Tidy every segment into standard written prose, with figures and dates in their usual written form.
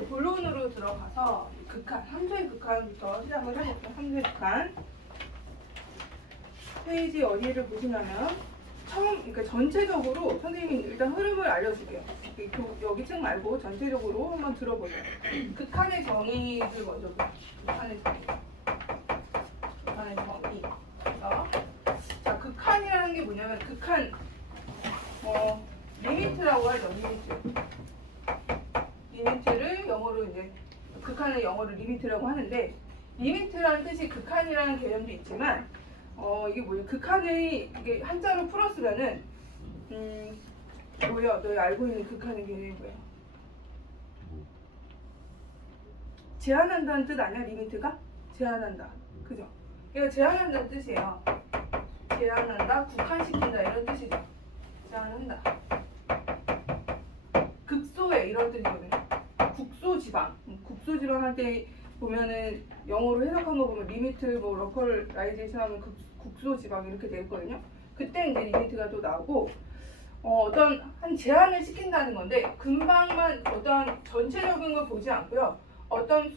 먼저 본론으로 들어가서 극한, 함수의 극한부터 시작을 해볼게요. 함수의 극한. 페이지 어디를 보시냐면 그러니까 전체적으로 선생님이 일단 흐름을 알려줄게요. 여기 책 말고 전체적으로 한번 들어보세요. 극한의 정의를 먼저 보세요. 극한의 정의. 극한의 정의. 자, 극한이라는 게 뭐냐면 극한, 리미트라고 하죠. 리미트를 영어로 이제 극한을 영어로 리미트라고 하는데, 리미트라는 뜻이 극한이라는 개념도 있지만 이게 뭐예요? 극한의 이게 한자로 풀었으면은 뭐야? 너희 알고 있는 극한의 개념이 뭐야? 제한한다는 뜻 아니야? 리미트가? 제한한다. 그죠? 이거 제한한다는 뜻이에요. 제한한다, 국한시킨다 이런 뜻이죠. 제한한다. 극소에 이런 뜻이거든요. 국소지방. 국소지방 할 때 보면은 영어로 해석한 거 보면 리미트 뭐 로컬라이제이션 하면 국소지방 이렇게 돼 있거든요. 그때 이제 리미트가 또 나오고 어떤 한 제한을 시킨다는 건데 금방만 어떤 전체적인 걸 보지 않고요. 어떤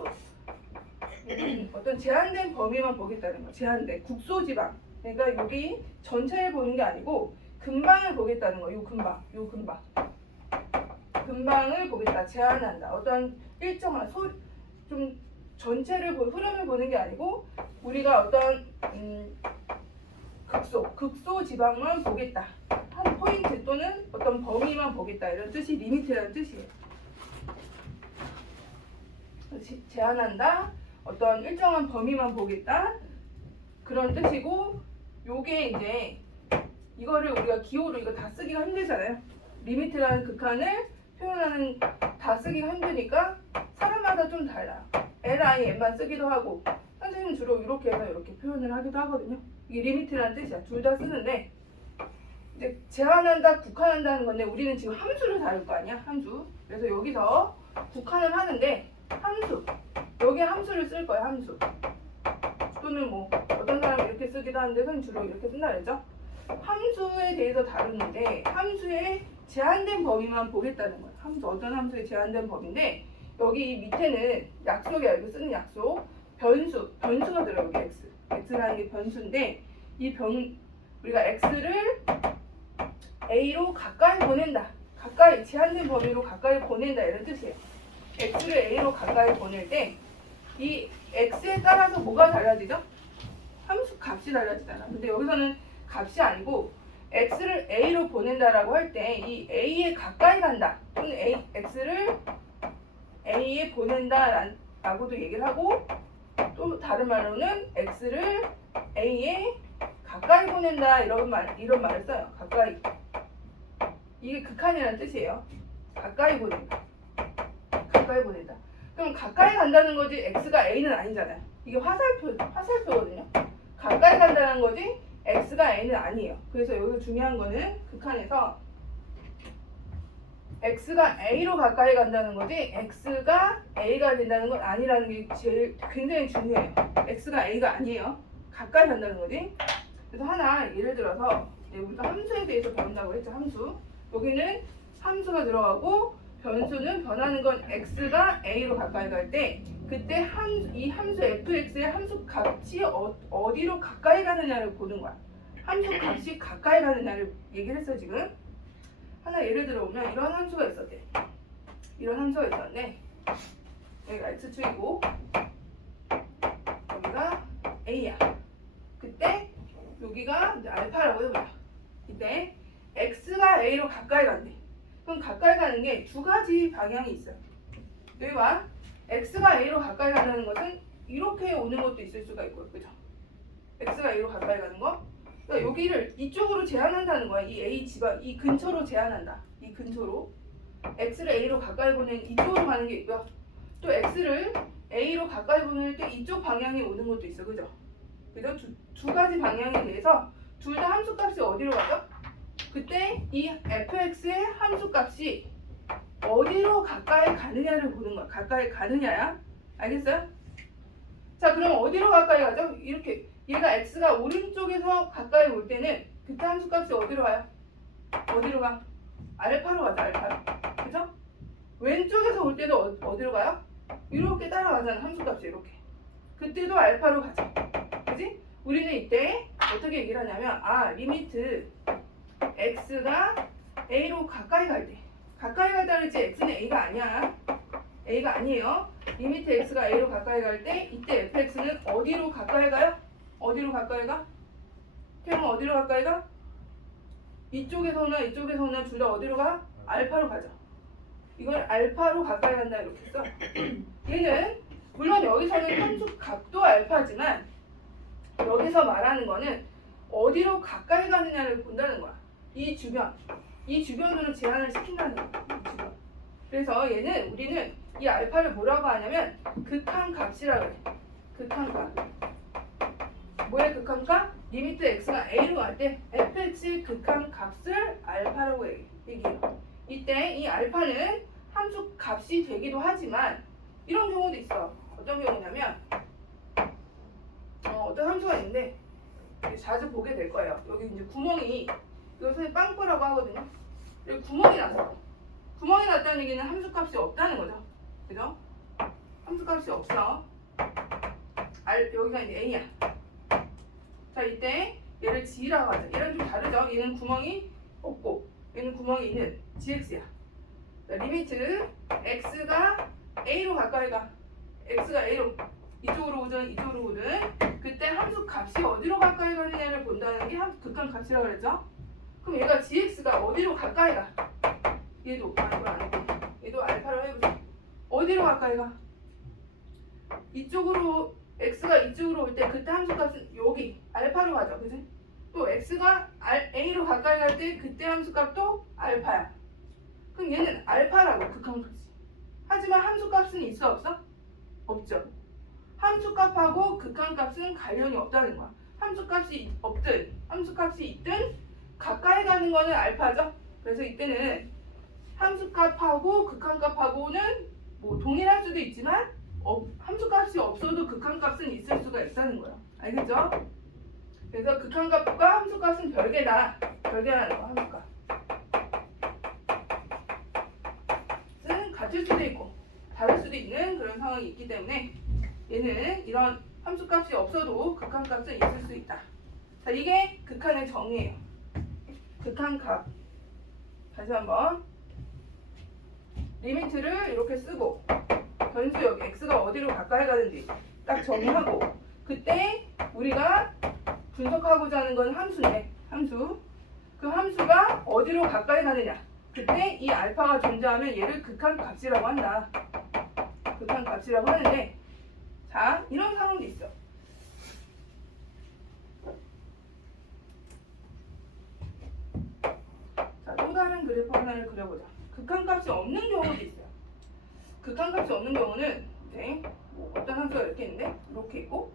제한된 범위만 보겠다는 거. 제한된 국소지방. 그러니까 여기 전체를 보는 게 아니고 근방을 보겠다는 거. 요 근방. 근방을 보겠다. 제한한다. 어떤 일정한 좀 전체를 흐름을 보는 게 아니고 우리가 어떤 극소 지방만 보겠다. 한 포인트 또는 어떤 범위만 보겠다. 이런 뜻이 리미트라는 뜻이에요. 제한한다. 어떤 일정한 범위만 보겠다. 그런 뜻이고, 요게 이제 이거를 우리가 기호로 이거 다 쓰기가 힘들잖아요. 리미트라는 극한을 표현하는 다 쓰기가 힘드니까 사람마다 좀 달라요. LIM만 쓰기도 하고 선생님은 주로 이렇게 해서 이렇게 표현을 하기도 하거든요. 이게 리미트라는 뜻이야. 둘 다 쓰는데 이제 제한한다, 국한한다는 건데 우리는 지금 함수를 다룰 거 아니야. 함수. 그래서 여기서 국한을 하는데 여기 함수를 쓸 거야. 함수. 또는 뭐 어떤 사람이 이렇게 쓰기도 하는데 선생님 주로 이렇게 쓴다 그랬죠. 함수에 대해서 다루는데 함수의 제한된 범위만 보겠다는 거예요. 어떤 함수의 제한된 범위인데 여기 밑에는 약속이야. 이거 쓰는 약속. 변수가 들어요. 여기 x라는 게 변수인데 우리가 x를 a로 가까이 보낸다. 가까이 제한된 범위로 가까이 보낸다 이런 뜻이에요. x를 a로 가까이 보낼 때 이 x에 따라서 뭐가 달라지죠? 함수 값이 달라지잖아. 근데 여기서는 값이 아니고 x를 a로 보낸다라고 할 때 이 a에 가까이 간다. 또는 x를 a에 보낸다라고도 얘기를 하고 또 다른 말로는 x를 a에 가까이 보낸다 이런 말을 써요. 가까이. 이게 극한이라는 뜻이에요. 가까이 보낸다. 그럼 가까이 간다는 거지 x가 a는 아니잖아요. 이게 화살표거든요. 가까이 간다는 거지 x가 a는 아니에요. 그래서 여기서 중요한 거는 극한에서 x가 a로 가까이 간다는 거지 x가 a가 된다는 건 아니라는 게 굉장히 중요해요. x가 a가 아니에요. 가까이 간다는 거지. 그래서 하나 예를 들어서 우리가 함수에 대해서 배운다고 했죠. 함수. 여기는 함수가 들어가고 변수는 변하는 건 x가 a로 가까이 갈 때 그때 이 함수 fx의 함수 값이 어디로 가까이 가느냐를 보는 거야. 함수 값이 가까이 가느냐를 얘기를 했어 지금. 하나 예를 들어보면 이런 함수가 있었대. 이런 함수가 있었는데 여기가 x축이고 여기가 a야. 그때 여기가 이제 알파라고 해보자. 이때 x가 a로 가까이 간대. 그럼 가까이 가는 게 두 가지 방향이 있어요. 여기 봐. x가 a로 가까이 간다는 것은 이렇게 오는 것도 있을 수가 있고요. 그죠? x가 a로 가까이 가는 거. 그러니까 여기를 이쪽으로 제한한다는 거야. 이 a 지방, 이 근처로 제한한다. 이 근처로. x를 a로 가까이 보낸 이쪽으로 가는 게 있고요. 또 x를 a로 가까이 보낼 때 이쪽 방향이 오는 것도 있어. 그죠? 그래서 두 가지 방향에 대해서 둘 다 함수값이 어디로 가죠? 그때 이 fx의 함수값이 어디로 가까이 가느냐를 보는 거야. 가까이 가느냐야. 알겠어요? 자, 그럼 어디로 가까이 가죠? 이렇게 얘가 x가 오른쪽에서 가까이 올 때는 그때 함수값이 어디로 가요? 어디로 가? 알파로 가죠. 알파로. 그죠? 왼쪽에서 올 때도 어디로 가요? 이렇게 따라가잖아. 함수값이 이렇게. 그때도 알파로 가죠. 그지? 우리는 이때 어떻게 얘기를 하냐면 리미트 x가 a로 가까이 갈 때, 가까이 갈 때 그랬지 x는 a가 아니야. a가 아니에요. 리미트 x가 a로 가까이 갈 때 이때 fx는 어디로 가까이 가요? 어디로 가까이 가? 태용은 어디로 가까이 가? 이쪽에서나 이쪽에서나 둘 다 어디로 가? 알파로 가죠. 이걸 알파로 가까이 간다 이렇게 써. 얘는 물론 여기서는 함수 값도 알파지만 여기서 말하는 거는 어디로 가까이 가느냐를 본다는 거야. 이 주변으로 제한을 시킨다는 거야. 이 주변. 그래서 얘는 우리는 이 알파를 뭐라고 하냐면 극한값이라고 해. 극한값. 뭐의 극한값? 리미트 x가 a로 갈 때 fx의 극한값을 알파라고 얘기해요. 이때 이 알파는 함수 값이 되기도 하지만 이런 경우도 있어. 어떤 경우냐면 어떤 함수가 있는데 자주 보게 될 거예요. 여기 이제 구멍이 이것을 빵꾸라고 하거든요. 여기 구멍이 났어. 구멍이 났다는 얘기는 함수 값이 없다는 거죠. 그죠? 함수 값이 없어. 여기가 이제 a야. 자, 이때 얘를 g라고 하자. 얘랑 좀 다르죠? 얘는 구멍이 없고 얘는 구멍이 있는 gx야. 자, 리미트 x가 a로 가까이 가. x가 a로 이쪽으로 오든 이쪽으로 오든 그때 함수 값이 어디로 가까이 가느냐를 본다는 게 극한값이라고 그랬죠? 그럼 얘가 gx가 어디로 가까이 가? 얘도 이걸 안 했고 얘도 알파로 해보자. 어디로 가까이 가? 이쪽으로 x가 이쪽으로 올 때 그때 함수값은 여기 알파로 가죠, 그지? 또 x가 a로 가까이 갈 때 그때 함수값도 알파야. 그럼 얘는 알파라고 극한값이. 하지만 함수값은 있어 없어? 없죠. 함수값하고 극한값은 관련이 없다는 거야. 함수값이 없든 함수값이 있든 가까이 가는 거는 알파죠. 그래서 이때는 함수값하고 극한값하고는 뭐 동일할 수도 있지만 함수값이 없어도 극한값은 있을 수가 있다는 거야. 알겠죠? 그래서 극한값과 함수값은 별개다. 별개라는 거, 함수값. 은 같을 수도 있고 다를 수도 있는 그런 상황이 있기 때문에 얘는 이런 함수값이 없어도 극한값은 있을 수 있다. 자, 이게 극한의 정의예요. 극한값. 다시 한번 리미트를 이렇게 쓰고 변수 여기 x가 어디로 가까이 가는지 딱 정의하고 그때 우리가 분석하고자 하는 건 함수네. 함수. 그 함수가 어디로 가까이 가느냐. 그때 이 알파가 존재하면 얘를 극한값이라고 한다. 극한값이라고 하는데 자, 이런 상황도 있어. 자, 또 다른 그래프 하나를 그려보자. 극한값이 없는 경우도 있어요. 극한값이 없는 경우는 이제 뭐 어떤 함수가 이렇게 있는데 이렇게 있고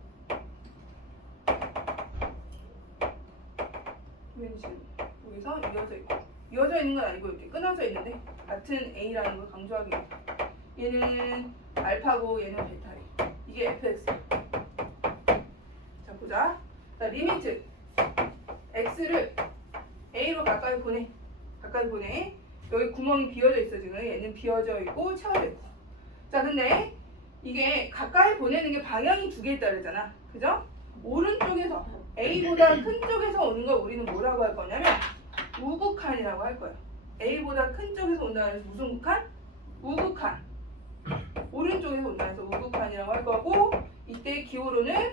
여기서 이어져 있고 이어져 있는 건 아니고 이렇게 끊어져 있는데 같은 A라는 걸 강조하기 위해 얘는 알파고 얘는 베타래. 이게 fx. 자, 보자. 자, 리미트 x를 a로 가까이 보내. 여기 구멍이 비어져 있어. 지금 얘는 비어져 있고 채워져 있고. 자, 근데 이게 가까이 보내는 게 방향이 두 개 있다 그랬잖아. 그죠? 오른쪽에서 a보다 큰 쪽에서 오는 걸 우리는 뭐라고 할 거냐면 우극한이라고 할 거야. a보다 큰 쪽에서 온다 그래서 무슨 극한? 우극한. 오른쪽에서 온다 해서 우극한이라고 할 거고 이때 기호로는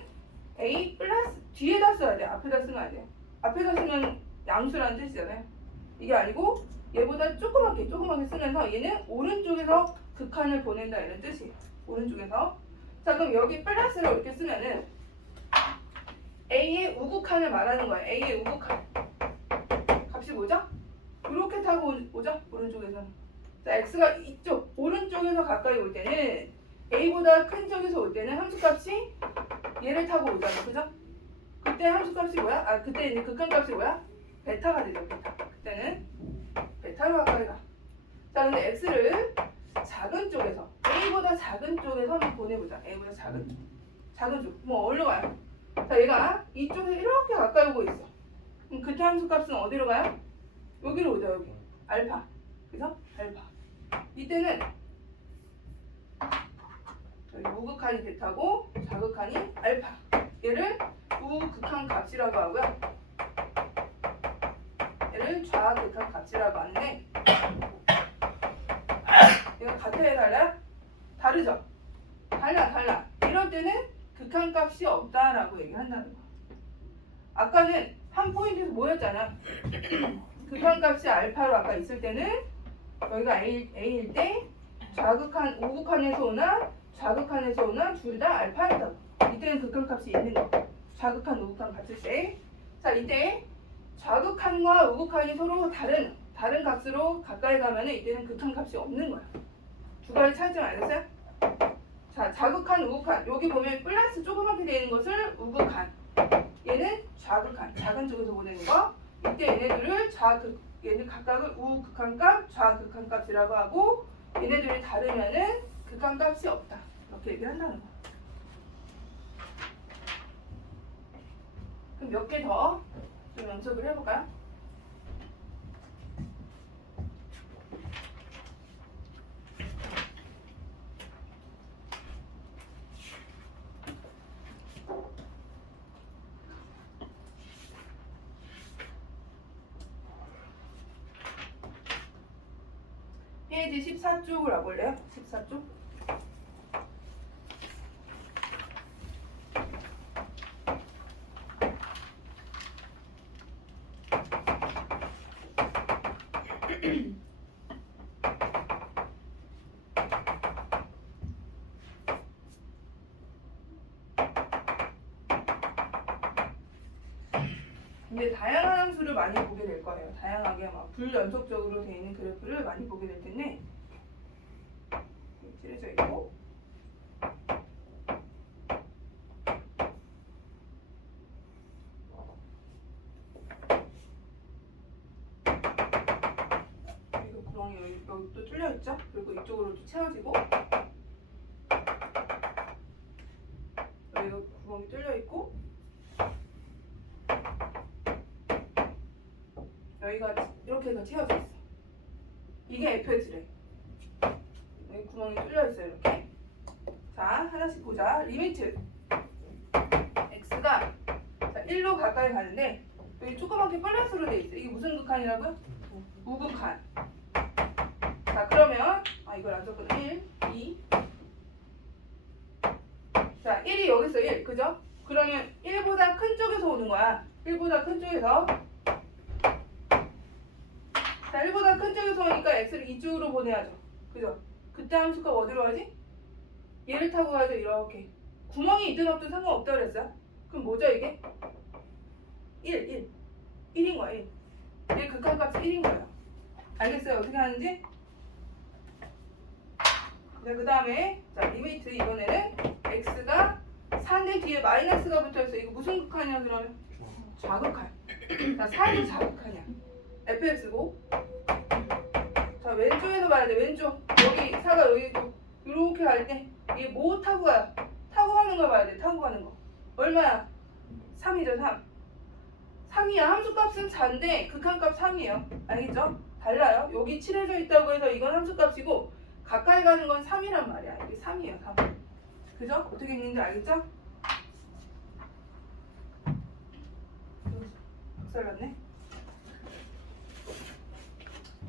a 플러스 뒤에다 써야 돼. 앞에다 쓰면 안 돼. 앞에다 쓰면 양수라는 뜻이잖아요. 이게 아니고 얘보다 조그맣게 쓰면서 얘는 오른쪽에서 극한을 보낸다 이런 뜻이에요. 오른쪽에서. 자, 그럼 여기 플러스를 이렇게 쓰면은 a의 우극한을 말하는 거야. a의 우극한 값이 뭐죠? 이렇게 타고 오죠? 오른쪽에서는. 자, x가 이쪽 오른쪽에서 가까이 올 때는 a보다 큰 쪽에서 올 때는 함수값이 얘를 타고 오잖아, 그죠? 그때 함수값이 뭐야? 그때 이제 극한값이 뭐야? 베타가 되죠, 베타. 그때는 베타로 가까이 가. 자, 근데 x를 작은 쪽에서 a보다 작은 쪽에서 한번 보내보자. a보다 작은 쪽. 뭐 어디로 가요? 자, 얘가 이쪽에서 이렇게 가까이 오고 있어. 그럼 그때 함수값은 어디로 가요? 여기로 오죠, 여기. 알파. 그죠? 알파. 이때는 여기 우극한이 베타고 좌극한이 알파. 얘를 우극한 값이라고 하고요. 얘를 좌극한 값이라고 하는데 얘가 같아야 달라요? 다르죠? 달라. 이럴 때는 극한값이 없다라고 얘기한다는 거. 아까는 한 포인트에서 뭐였잖아. 극한값이 알파로 아까 있을 때는 여기가 A일 때 좌극한, 우극한에서 오나 좌극한에서 오나 둘 다 알파였다고. 이때는 극한값이 있는 거. 좌극한, 우극한 같을 때. 자, 이때 좌극한과 우극한이 서로 다른 값으로 가까이 가면 이때는 극한값이 없는 거야. 두 가지 차이점 알겠어요? 자, 좌극한, 우극한. 여기 보면 플러스 조그맣게 되는 것을 우극한. 얘는 좌극한. 작은 쪽에서 보내는 거. 이때 얘네들을 얘는 각각을 우극한값, 좌극한값이라고 하고 얘네들이 다르면은 극한값이 없다. 이렇게 얘기를 한다는 거. 그럼 몇 개 더 좀 연습을 해볼까요? 페이지 14쪽을 와볼래요? 14쪽? 근데 다양한 함수를 많이 보게 될 거예요. 다양하게 막 불연속적으로 되어 있는 그래프를 많이 보게 될 텐데 칠해져 있고 그리고 구멍이 여기 또 뚫려 있죠? 그리고 이쪽으로 또 채워지고 여기가 구멍이 뚫려 있고 여기가 이렇게 해서 채워져 있어. 이게 fx래. 여기 구멍이 뚫려 있어요. 이렇게. 자, 하나씩 보자. 리미트 x가 자, 1로 가까이 가는데 여기 조그맣게 플러스로 돼 있어. 이게 무슨 극한이라고요? 우극한. 자, 그러면 이걸 안 적거든. 1, 2. 자, 1이 여기 있어. 1. 그죠? 그러면 1보다 큰 쪽에서 오는 거야. 1보다 큰 쪽에서. 자, 1보다 큰 쪽에서 오니까 x를 이쪽으로 보내야죠. 그죠? 그때 함수가 어디로 가지? 얘를 타고 가야죠. 이렇게. 구멍이 있든 없든 상관없다고 그랬어요. 그럼 뭐죠 이게? 1. 1인 거야. 1. 얘 극한값이 1인 거예요. 알겠어요? 어떻게 하는지? 네, 그 다음에 자 리미트 이번에는 x가 4인데 뒤에 마이너스가 붙어있어. 이거 무슨 극한이야 그러면? 좌극한. 자 4는 좌극한이야. fx고 자 왼쪽에서 봐야 돼. 왼쪽 여기 4가 여기 있고 이렇게 갈 때 이게 뭐 타고 가요? 타고 가는 거 봐야 돼. 타고 가는 거 얼마야? 3이죠. 3 3이야. 함수값은 4인데 극한값 3이에요. 알겠죠? 달라요. 여기 칠해져 있다고 해서 이건 함수값이고 가까이 가는 건 3이란 말이야. 이게 3이에요. 3 그죠? 어떻게 읽는지 알겠죠? 박살났네.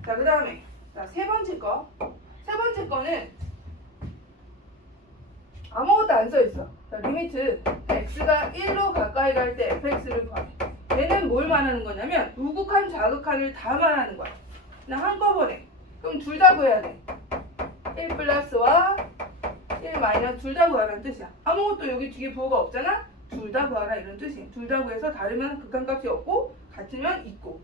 자, 그 다음에 세 번째 거. 세 번째 거는 아무것도 안 써있어. 자, 리미트 x가 1로 가까이 갈 때 fx를 구하래. 얘는 뭘 말하는 거냐면 우극한 좌극한을 다 말하는 거야. 그냥 한꺼번에. 그럼 둘 다 구해야 돼. 1 플러스와 1 마이너스 둘 다 구하라는 뜻이야. 아무것도 여기 뒤에 부호가 없잖아. 둘 다 구하라 이런 뜻이야. 둘 다 구해서 다르면 극한값이 없고 같으면 있고.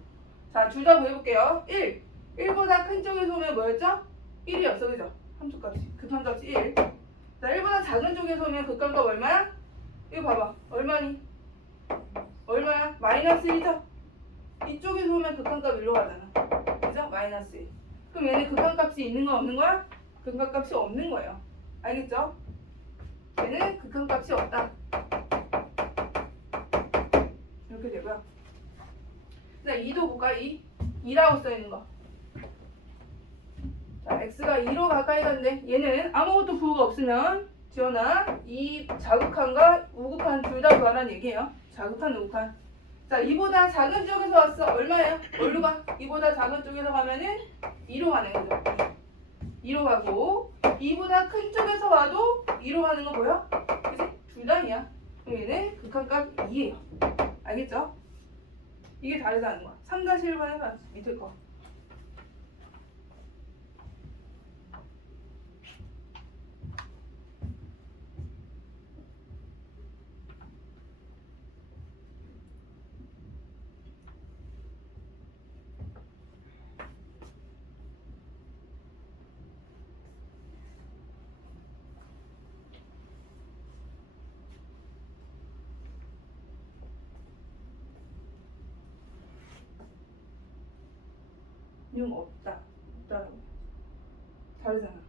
자, 둘 다 구해볼게요. 1. 1보다 큰 쪽에서 오면 뭐였죠? 1이었어. 그죠? 함수값이. 극한값이 1. 자, 1보다 작은 쪽에서 오면 극한값 얼마야? 이거 봐봐. 얼마니? 얼마야? 마이너스 1이죠? 이쪽에서 오면 극한값 1로 가잖아. 그죠? 마이너스 1. 그럼 얘는 극한값이 있는 거 없는 거야? 극한값이 없는 거예요. 알겠죠? 얘는 극한값이 없다. 이렇게 되고요. 자, 2도 볼까? 2라고 써있는 거. 자, x가 2로 가까이 간대. 얘는 아무것도 부호가 없으면 지원아, 이 자극한과 우극한 둘 다 구하라는 얘기예요. 자극한, 우극한. 자, 이보다 작은 쪽에서 왔어. 얼마예요? 뭘로 가? 이보다 작은 쪽에서 가면은 2로 가는 거죠. 2로 가고, 이보다 큰 쪽에서 와도 2로 가는 거 보여? 그치? 둘 다 2야. 그럼 얘는 극한값 2예요. 알겠죠? 이게 다르다는 거야. 3-1번 해봐. 밑에 거. 용 없다. 없다라고. 다르잖아.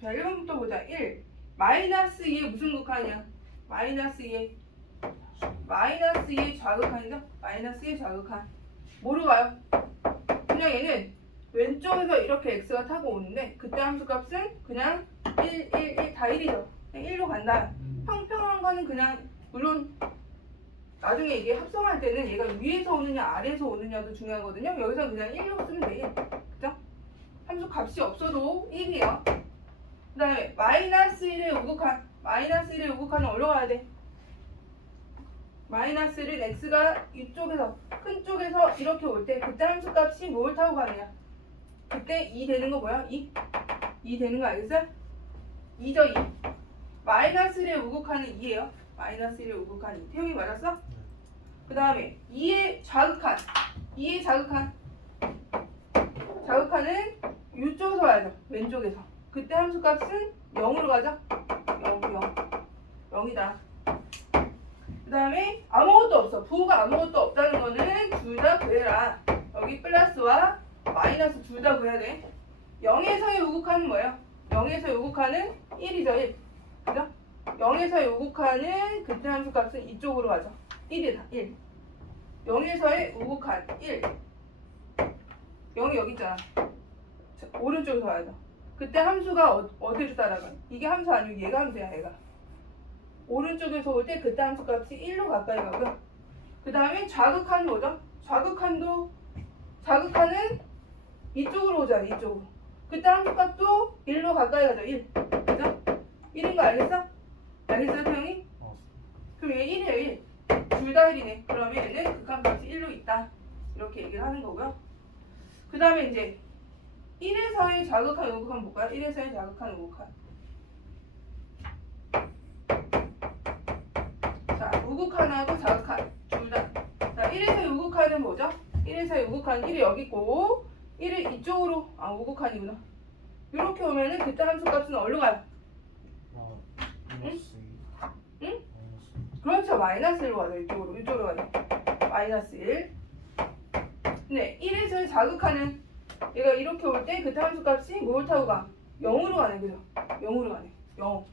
자, 1번부터 보자. 1. 마이너스 2의 무슨 극한이야? 마이너스 2의 마이너스 2의 좌극한이죠? 마이너스 2의 좌극한. 뭐로 가요? 그냥 얘는 왼쪽에서 이렇게 x가 타고 오는데 그때 함수 값은 그냥 1, 1, 1 다 1이죠. 그냥 1로 간다. 평평한 거는 그냥 물론 나중에 이게 합성할 때는 얘가 위에서 오느냐 아래에서 오느냐도 중요하거든요. 여기서 그냥 1로 쓰면 돼. 1. 그죠? 함수 값이 없어도 1이에요. 그 다음에 마이너스 1의 우극한. 마이너스 1의 우극한은 어디로 가야 돼? 마이너스 1은 x가 이쪽에서 큰 쪽에서 이렇게 올 때 그때 함수 값이 뭘 타고 가느냐? 그때 2 되는 거 뭐야? 2? 2 되는 거 알겠어요? 2죠 2. 마이너스 1의 우극한은 2예요. 마이너스 1의 우극한 2. 태용이 맞았어? 그 다음에 2의 좌극한. 2의 좌극한. 좌극한은 이쪽에서 와야죠. 왼쪽에서. 그때 함수 값은 0으로 가죠? 0, 0. 0이다. 그 다음에 아무것도 없어. 부호가 아무것도 없다는 거는 둘 다 구해라. 여기 플러스와 마이너스 둘 다 구해야 돼. 0에서의 우극한은 뭐예요? 0에서의 우극한은 1이죠. 1. 그죠? 0에서의 우극한은 그때 함수 값은 이쪽으로 가죠. 1이다. 1. 0에서의 우극한 1. 0이 여기 있잖아. 자, 오른쪽에서 와야죠. 그때 함수가 어디로 따라가? 이게 함수 아니고 얘가 함수야. 얘가. 오른쪽에서 올 때 그때 함수 값이 1로 가까이 가고요. 그 다음에 좌극한 뭐죠? 좌극한은 이쪽으로 오잖아. 이쪽으로. 그때 함수 값도 1로 가까이 가죠. 1. 그죠? 1인 거 알겠어? 알겠어요, 태영이? 그럼 얘 1이에요. 1. 둘 다 1이네. 그러면 얘는 극한값이 1로 있다. 이렇게 얘기를 하는 거고요. 그 다음에 이제 1에서의 좌극한 우극한 볼까요? 1에서의 좌극한 우극한. 우극한하고 자극한 둘 다. 자, 1에서 우극한은 뭐죠? 1에서 우극한 1이 여기 있고 1을 이쪽으로 우극한이구나. 이렇게 오면은 그때 함수 값은 어디로 가요? 마이너스 응? 마이너스 그렇죠. 마이너스 1로 가죠. 이쪽으로 가죠. 마이너스 1. 네, 1에서 자극하는 얘가 이렇게 올 때 그때 함수 값이 뭘 타고 가? 0으로 가네. 그죠? 0으로 가네. 0.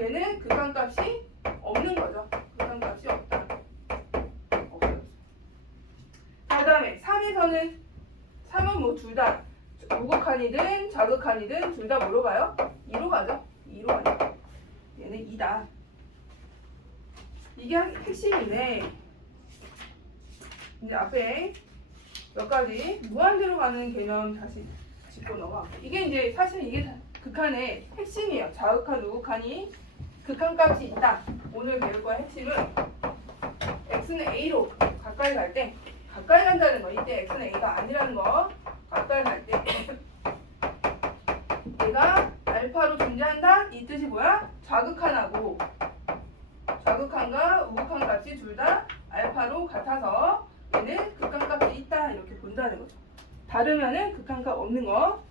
얘는 극한값이 없는 거죠. 극한값이 없다. 없어요. 자, 그다음에 3에서는 3은 뭐 둘 다 우극한이든 자극한이든 둘 다 뭐로 가요? 2로 가죠. 2로 가죠. 얘는 2다. 이게 핵심인데 이제 앞에 몇 가지 무한대로 가는 개념 다시 짚고 넘어가. 이게 이제 사실 이게 극한의 핵심이에요. 자극한, 우극한이 극한값이 있다. 오늘 배울 거의 핵심은 x는 a로 가까이 갈 때 가까이 간다는 거. 이때 x는 a가 아니라는 거. 가까이 갈 때 얘가 알파로 존재한다. 이 뜻이 뭐야? 자극한하고 자극한과 우극한 값이 둘 다 알파로 같아서 얘는 극한값이 있다. 이렇게 본다는 거죠. 다르면은 극한값 없는 거.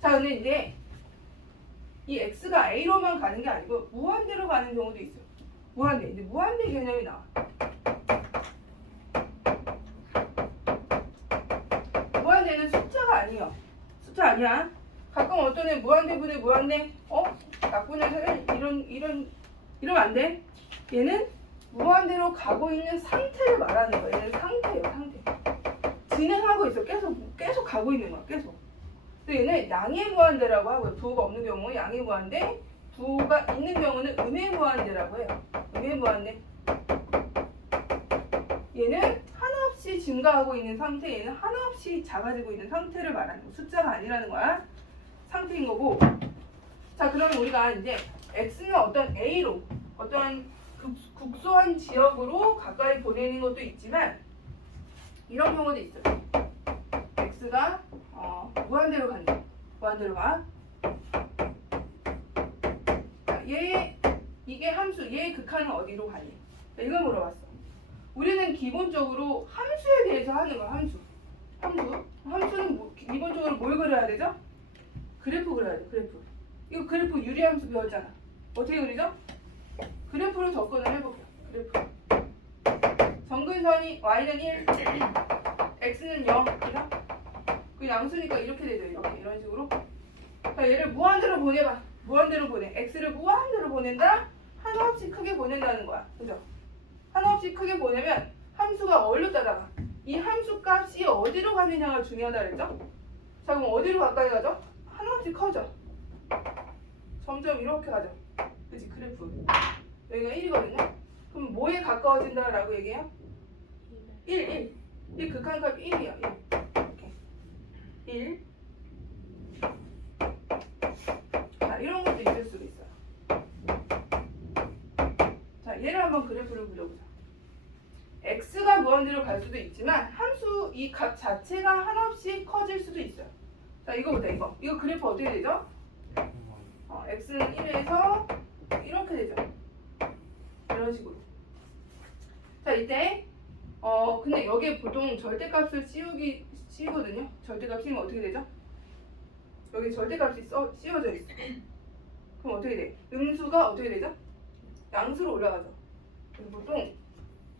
자, 근데 이제 이 x가 a로만 가는 게 아니고 무한대로 가는 경우도 있어요. 무한대. 이제 무한대 개념이 나와. 무한대는 숫자가 아니에요. 숫자 아니야. 가끔 어떤 애 무한대분의 무한대 나쁜 애들 이러면 안 돼. 얘는 무한대로 가고 있는 상태를 말하는 거야. 얘는 상태예요. 상태. 진행하고 있어. 계속 가고 있는 거야. 계속. 근데 얘는 양의 무한대라고 하고요. 부호가 없는 경우 양의 무한대, 부호가 있는 경우는 음의 무한대라고 해요. 음의 무한대. 얘는 한없이 증가하고 있는 상태, 얘는 한없이 작아지고 있는 상태를 말하는 거. 숫자가 아니라는 거야. 상태인 거고. 자, 그러면 우리가 이제 x는 어떤 a로 어떤 국소한 지역으로 가까이 보내는 것도 있지만 이런 경우도 있어요. x가 무한대로 간다. 무한대로 가. 자, 이게 함수, 얘의 극한은 어디로 가니? 자, 이거 물어봤어. 우리는 기본적으로 함수에 대해서 하는 거야. 함수는 기본적으로 뭘 그려야 되죠? 그래프 그려야 돼. 그래프. 이거 그래프 유리함수 배웠잖아. 어떻게 그리죠? 그래프로 접근을 해볼게요. 그래프. 정근선이 y는 1, x는 0, 그죠? 그 양수니까 이렇게 되죠. 이런 식으로. 자, 얘를 무한대로 보내봐. 무한대로 보내. x를 무한대로 보낸다. 한없이 크게 보낸다는 거야. 그죠? 한없이 크게 보내면 함수가 어디로 따라가? 이 함수 값이 어디로 가느냐가 중요하다 그랬죠? 자, 그럼 어디로 가까이 가죠? 한없이 커져. 점점 이렇게 가죠. 그치? 그래프. 여기가 1이거든요. 그럼 뭐에 가까워진다라고 얘기해요? 1. 이 극한값이 1이야. 1. 이렇게. 1. 자, 이런 것도 있을 수도 있어요. 자, 얘를 한번 그래프를 그려보자. x가 무한대로 갈 수도 있지만 함수 이 값 자체가 한없이 커질 수도 있어요. 자, 이거 보자. 이거 그래프 어떻게 되죠? x는 1에서 이렇게 되죠. 이런 식으로. 자, 이때 근데 여기에 보통 절대값을 씌우거든요. 절대값 씌우면 어떻게 되죠? 여기 절대값이 씌워져 있어. 그럼 어떻게 돼? 음수가 어떻게 되죠? 양수로 올라가죠. 그래서 보통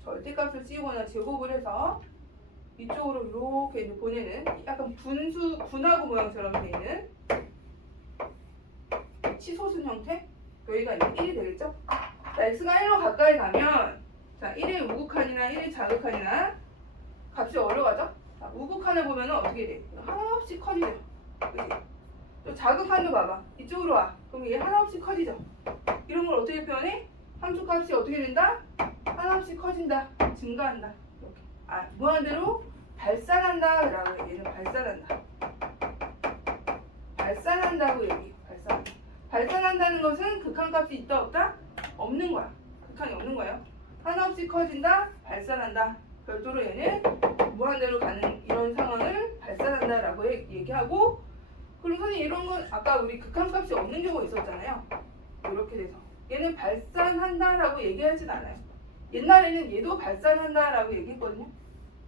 절대값을 씌우거나 제곱을 해서 이쪽으로 이렇게 보내는 약간 분하고 모양처럼 돼 있는 치솟은 형태? 여기가 이제 1이 되겠죠? 자, x가 1로 가까이 가면 자, 1의 우극한이나 1의 자극한이나 값이 어디로 가죠? 자, 우극한을 보면 어떻게 돼? 한없이 커지죠. 그치? 또 자극한도 봐봐. 이쪽으로 와. 그럼 얘 한없이 커지죠. 이런 걸 어떻게 표현해? 함수 값이 어떻게 된다? 한없이 커진다. 증가한다. 이렇게. 무한대로 발산한다. 라고 얘는 발산한다. 발산한다고 얘기해. 발산한다는 것은 극한값이 있다 없다? 없는 거야. 극한이 없는 거예요. 한없이 커진다, 발산한다. 별도로 얘는 무한대로 가는 이런 상황을 발산한다라고 얘기하고, 그리고 선생님 이런 건 아까 우리 극한값이 없는 경우가 있었잖아요. 이렇게 돼서 얘는 발산한다라고 얘기하진 않아요. 옛날에는 얘도 발산한다라고 얘기했거든요.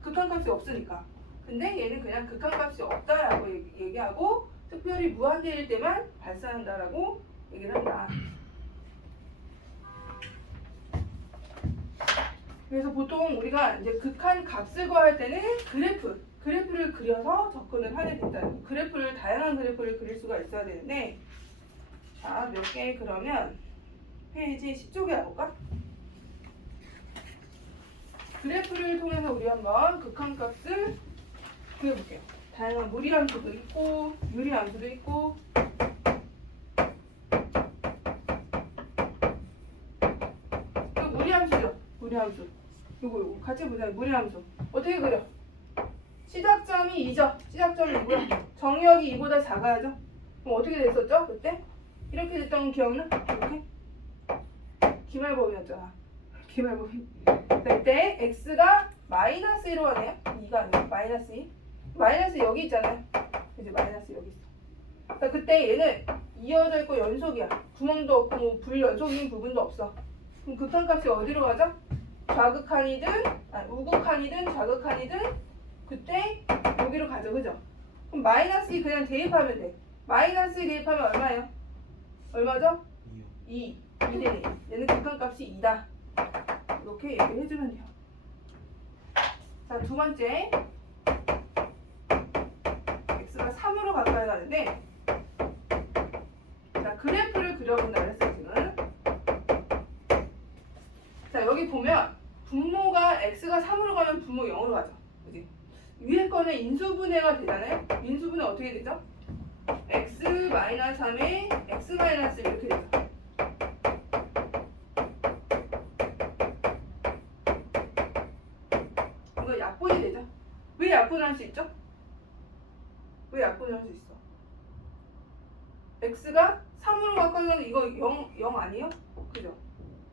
극한값이 없으니까. 근데 얘는 그냥 극한값이 없다라고 얘기하고 특별히 무한대일 때만 발산한다라고 얘기를 한다. 그래서 보통 우리가 이제 극한값을 구할 때는 그래프를 그려서 접근을 하게 된다. 다양한 그래프를 그릴 수가 있어야 되는데, 자, 몇 개 그러면 페이지 10쪽에 가볼까? 그래프를 통해서 우리 한번 극한값을 그려볼게요. 다양한 무리함수도 있고 유리함수도 있고 그 무리함수죠. 무리함수 요거 같이 보자. 무리함수 어떻게 그려? 시작점이 2죠. 시작점이 2고요. 정역이 2보다 작아야죠. 그럼 어떻게 됐었죠? 그때? 이렇게 됐던 거 기억나? 이렇게? 기말범위였잖아. 기말범위. 그때 x가 마이너스 1로 가네요. 2가 아니고 마이너스 2. 마이너스 여기 있잖아요. 이제 마이너스 여기 있어. 그러니까 그때 얘는 이어져 있고 연속이야. 구멍도 없고 뭐 불연속인 부분도 없어. 그럼 극한값이 어디로 가죠? 우극한이든 좌극한이든 그때 여기로 가죠. 그죠? 그럼 마이너스 2 그냥 대입하면 돼. 마이너스 2 대입하면 얼마예요? 얼마죠? 2. 2 되네. 얘는 극한값이 2다. 이렇게 얘기를 해주면 돼요. 자, 두 번째. x가 3으로 가까이 가는데, 자, 그래프를 그려본다 그랬어요, 지금. 자, 여기 보면, 분모가 x가 3으로 가면 분모 0으로 가죠. 그지? 위에 거는 인수분해가 되잖아요? 인수분해 어떻게 되죠? x-3에 x-1 이렇게 되죠. 이거 약분이 되죠? 왜 약분할 수 있죠? 왜 약분할 수 있어? x가 3으로 가까이 가면 이거 0 아니에요? 그죠?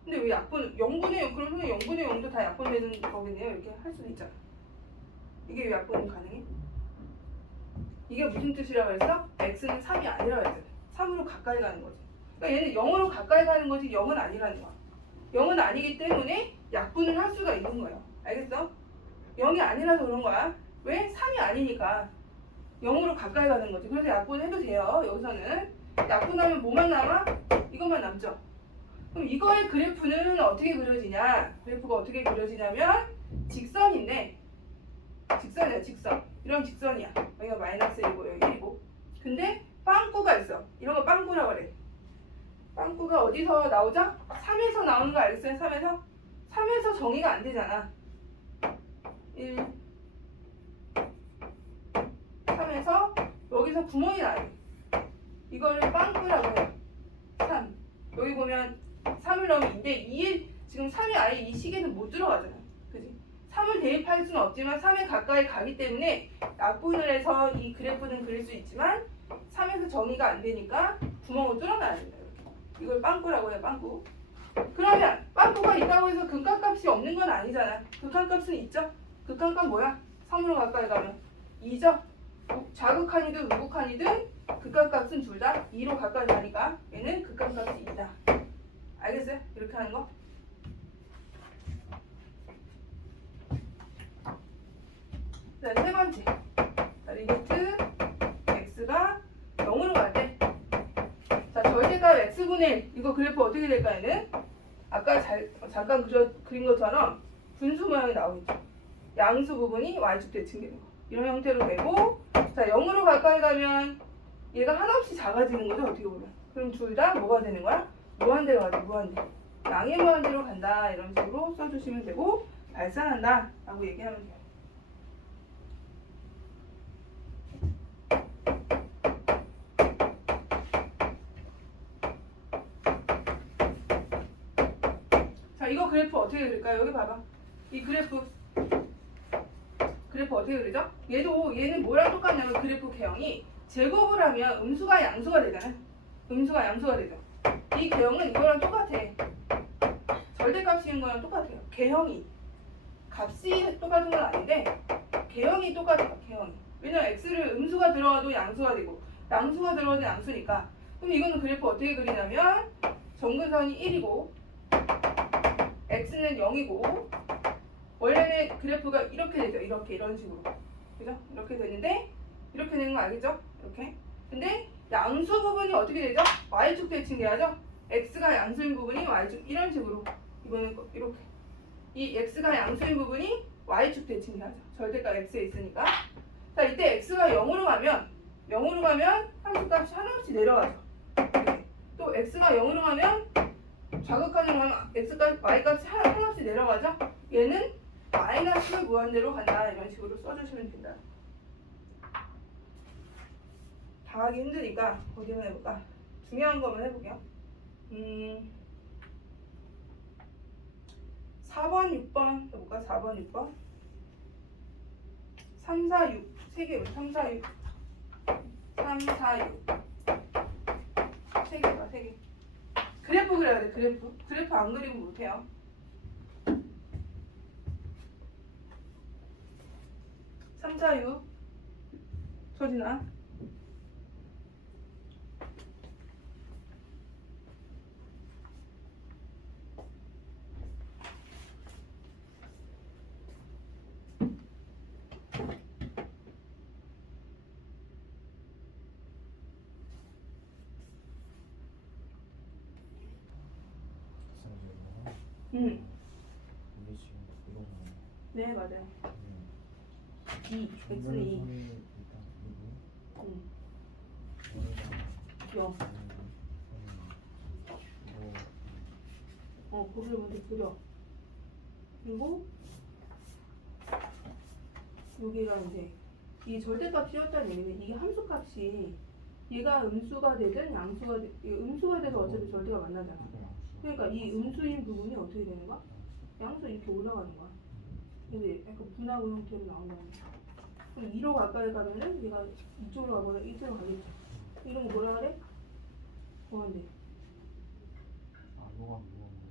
근데 왜 약분, 0분의 0, 그러면 0분의 0도 다 약분되는 거겠네요. 이렇게 할 수도 있잖아. 이게 왜 약분이 가능해? 이게 무슨 뜻이라고 했어? x는 3이 아니라고 했잖아. 3으로 가까이 가는 거지. 그러니까 얘는 0으로 가까이 가는 거지 0은 아니라는 거야. 0은 아니기 때문에 약분을 할 수가 있는 거예요. 알겠어? 0이 아니라서 그런 거야. 왜? 3이 아니니까 0으로 가까이 가는 거지. 그래서 약분해도 돼요. 여기서는 약분하면 뭐만 남아? 이것만 남죠. 그럼 이거의 그래프는 어떻게 그려지냐? 그래프가 어떻게 그려지냐면 직선인데, 직선이야, 직선. 이런 직선이야. 여기가 마이너스 1이고 여기 1이고. 근데 빵꾸가 있어. 이런 거 빵꾸라고 그래. 빵꾸가 어디서 나오죠? 3에서 나오는 거 알겠어요? 3에서? 3에서 정의가 안 되잖아. 1 3에서 여기서 구멍이 나요. 이거를 빵꾸라고 해요. 3. 여기 보면 3을 넣으면 2인데 2에 지금 3이 아예 이 시계는 못 들어가잖아. 그지? 3을 대입할 수는 없지만 3에 가까이 가기 때문에 약분을 해서 이 그래프는 그릴 수 있지만 3에서 정의가 안 되니까 구멍을 뚫어놔야 된다. 이렇게. 이걸 빵꾸라고 해요. 빵꾸. 그러면 빵꾸가 있다고 해서 극한값이 없는 건 아니잖아. 극한값은 있죠? 극한값 뭐야? 3으로 가까이 가면 2죠? 좌극한이든 우극한이든 극한값은 둘 다 2로 가까이 가니까 얘는 극한값이 2다. 알겠어요? 이렇게 하는 거? 자, 세 번째. 자, 리미트 x가 0으로 갈 때. 자, 절대값 x분의 1. 이거 그래프 어떻게 될까, 얘는? 아까 잠깐 그린 것처럼 분수 모양이 나오겠죠. 양수 부분이 y축 대칭되는 거. 이런 형태로 되고, 자, 0으로 가까이 가면 얘가 한없이 작아지는 거죠, 어떻게 보면. 그럼 둘 다 뭐가 되는 거야? 무한대로 가죠, 무한대. 양의 무한대로 간다, 이런 식으로 써주시면 되고, 발산한다, 라고 얘기하면 돼요. 자, 이거 그래프 어떻게 그릴까요? 여기 봐봐. 이 그래프 어떻게 그리죠? 얘는 뭐랑 똑같냐면 그래프 개형이 제곱을 하면 음수가 양수가 되잖아요. 음수가 양수가 되죠. 이 개형은 이거랑 똑같아. 절대값인 거랑 똑같아요. 개형이. 값이 똑같은 건 아닌데 개형이 똑같아요. 개형이. 왜냐면 x를 음수가 들어가도 양수가 되고 양수가 들어가도 양수니까. 그럼 이거는 그래프 어떻게 그리냐면 정근선이 1이고 x는 0이고 원래는 그래프가 이렇게 되죠. 이렇게 이런 식으로. 그죠? 이렇게 되는데 이렇게 되는 거 알겠죠? 이렇게. 근데 양수 부분이 어떻게 되죠? y축 대칭돼야죠. x가 양수인 부분이 y축 이런 식으로. 이거는 이렇게. 이 x가 양수인 부분이 y축 대칭돼야죠. 절대값 x에 있으니까. 자, 이때 x가 0으로 가면 함수값이 하나씩 내려가죠. 또 x가 0으로 가면 좌극한으로 가면 x값, y값이 하나씩 내려가죠. 얘는 마이너스 무한대로 간다. 이런 식으로 써주시면 된다. 다 하기 힘드니까 어디 한번 해볼까? 중요한 거만 해볼게요. 4번, 6번 해볼까? 4번, 6번 3, 4, 6 3개 3, 4, 6 3, 4, 6 3개 봐, 3개. 그래프 그려야 돼, 그래프 안 그리면 못해요. 3, 4, 6 소진아. 이게 지금 그거잖아요. 네, 맞아요. 2, x는 2. 일단 그리고 0. 고리를 먼저 그려. 그리고 여기가 이제 이 절대값이었다는 얘기는 이게 함수값이 얘가 음수가 되든 양수가 음수가 돼서 어차피 절대가 만나잖아. 그러니까 이 음수인 부분이 어떻게 되는 거야? 양수 이렇게 올라가는 거야. 근데 약간 분화구 형태로 나온다는 거야. 그럼 2로 가까이 가면은 얘가 이쪽으로 가거나 이쪽으로 가겠죠. 이런 거 뭐라 그래? 뭐한데?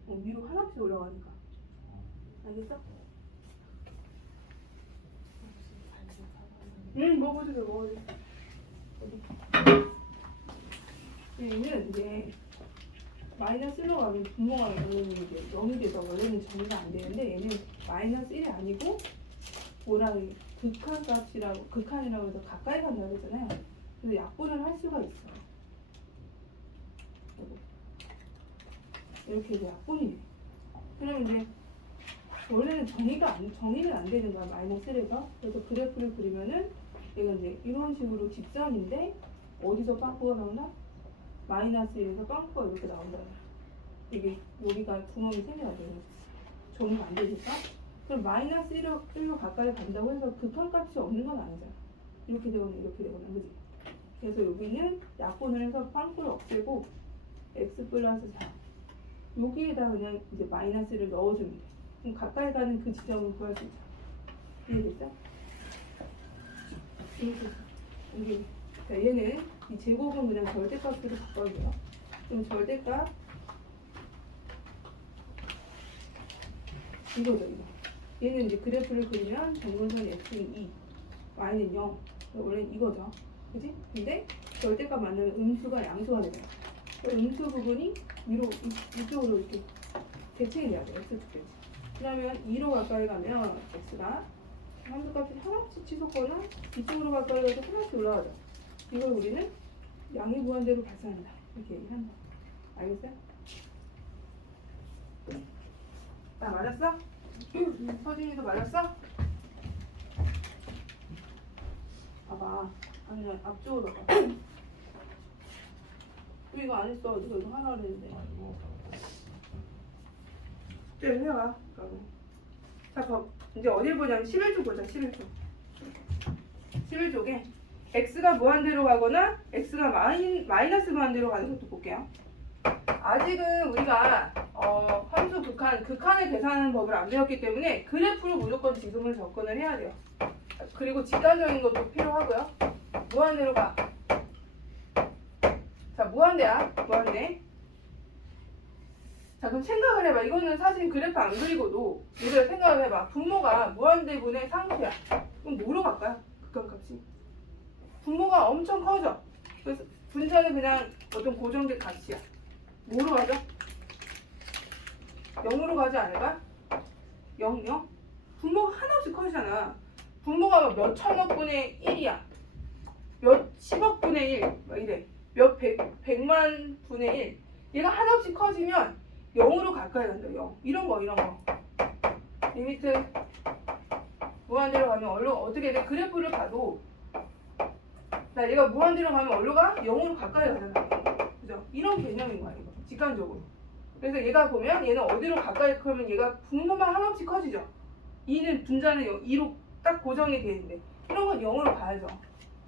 위로 하나씩 올라가니까. 알겠어? 먹어도 돼. 어디? 얘는 이제 마이너스 1로 가면 분모가 원래는 이제 0이 돼서 원래는 정의가 안 되는데 얘는 마이너스 1이 아니고 뭐랑 극한이라고 해서 가까이 간다고 했잖아요. 그래서 약분을 할 수가 있어요. 이렇게 이제 약분이 돼. 그러면 이제 원래는 정의는 안 되는 거야, 마이너스 1에서. 그래서 그래프를 그리면은 얘가 이제 이런 식으로 직선인데 어디서 빵꾸가 나오나? 마이너스 1에서 빵꾸가 이렇게 나온다. 이게 여기가 구멍이 생겨야 돼요. 정의가 안 되니까. 그럼 마이너스 1로 가까이 간다고 해서 극한값이 없는 건 아니잖아. 이렇게 되거나 이렇게 되거나, 그지? 그래서 여기는 약분을 해서 빵꾸를 없애고 x 플러스 4 여기에다 그냥 이제 마이너스를 넣어주면 돼. 그럼 가까이 가는 그 지점을 구할 수 있죠. 이해됐죠? 이게 자, 얘는 이 제곱은 그냥 절대값으로 바꿔줘요. 그럼 절대값 이거죠, 이거. 얘는 이제 그래프를 그리면 정근선이 x는 2, y는 0. 원래는 이거죠, 그지? 근데 절대값 만나면 음수가 양수가 되잖아. 음수 부분이 위로 이쪽으로 이렇게 대칭이 돼야 돼, x축 대칭. 그러면 2로 가까이 가면 x가 함수값이 하나씩 치솟거나 이쪽으로 가까이 가도 하나씩 올라가죠. 이걸 우리는 양의 무한대로 발산한다, 이렇게 얘기한다. 알겠어요? 아, 맞았어? 서진이도 맞았어? 봐봐. 아니, 앞쪽으로 가. 또 이거 안 했어. 누가 이거 하나 그랬는데. 숙제를 해와. 자, 이제 어딜 보자면 11쪽 보자. 11쪽. 11쪽에 x가 무한대로 가거나 x가 마이너스 무한대로 가는 것도 볼게요. 아직은 우리가 함수 극한을 계산하는 법을 안 배웠기 때문에 그래프로 무조건 지금은 접근을 해야 돼요. 그리고 직관적인 것도 필요하고요. 무한대로 가. 자, 무한대야. 무한대. 자, 그럼 생각을 해봐. 이거는 사실 그래프 안 그리고도 이걸 생각을 해봐. 분모가 무한대분의 상수야. 그럼 뭐로 갈까요? 극한값이. 분모가 엄청 커져. 그래서 분자는 그냥 어떤 고정된 값이야. 뭐로 가죠? 0으로 가지 않을까? 0, 0? 분모가 하나 없이 커지잖아. 분모가 몇 천억 분의 1이야. 몇 십억 분의 1. 막 이래. 몇 백만 분의 1. 얘가 하나 없이 커지면 0으로 가까이 간다. 0. 이런 거. 리미트 무한대로 가면 어떻게 돼? 그래프를 봐도 나 얘가 무한대로 가면 어디로 가? 0으로 가까이 가잖아. 그죠? 이런 개념인 거야, 이거. 직관적으로. 그래서 얘가 보면 얘는 어디로 가까이 가면 얘가 분모만 하나씩 커지죠. 2는 분자는 2로 딱 고정이 돼 있는데 이런 건 0으로 가야죠.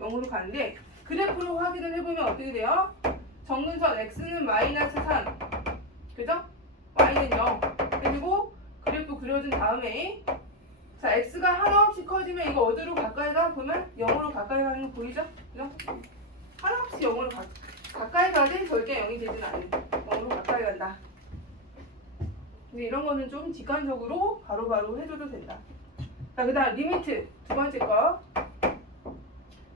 0으로 가는데 그래프로 확인을 해보면 어떻게 돼요? 정근선 x는 마이너스 3 그죠? y는 0 그리고 그래프 그려준 다음에 자 x가 하나 없이 커지면 이거 어디로 가까이 가? 보면 0으로 가까이 가는 거 보이죠? 그죠? 하나 없이 0으로 가까이 가지 절대 0이 되진 않는 0으로 가까이 간다. 근데 이런 거는 좀 직관적으로 바로바로 해줘도 된다. 자, 그 다음 리미트 두 번째 거.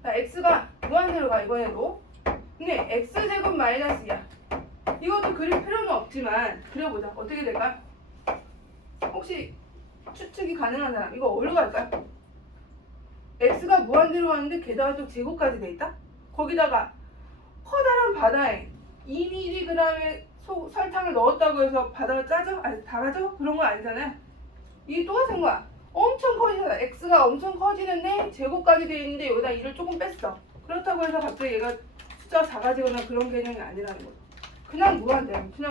자, x가 무한대로 가 이번에도. 근데 x제곱 마이너스야. 이것도 그릴 필요는 없지만 그려보자. 어떻게 될까? 혹시 추측이 가능한 사람 이거 어디로 갈까요? x가 무한대로 가는데 게다가 또 제곱까지 돼 있다? 거기다가 커다란 바다에 2mg의 설탕을 넣었다고 해서 바다가 짜져? 아니 달아져? 그런 거 아니잖아요. 이게 똑같은 거야. 엄청 커지잖아. x가 엄청 커지는데 제곱까지 돼 있는데 여기다 2를 조금 뺐어. 그렇다고 해서 갑자기 얘가 숫자가 작아지거나 그런 개념이 아니라는 거죠. 그냥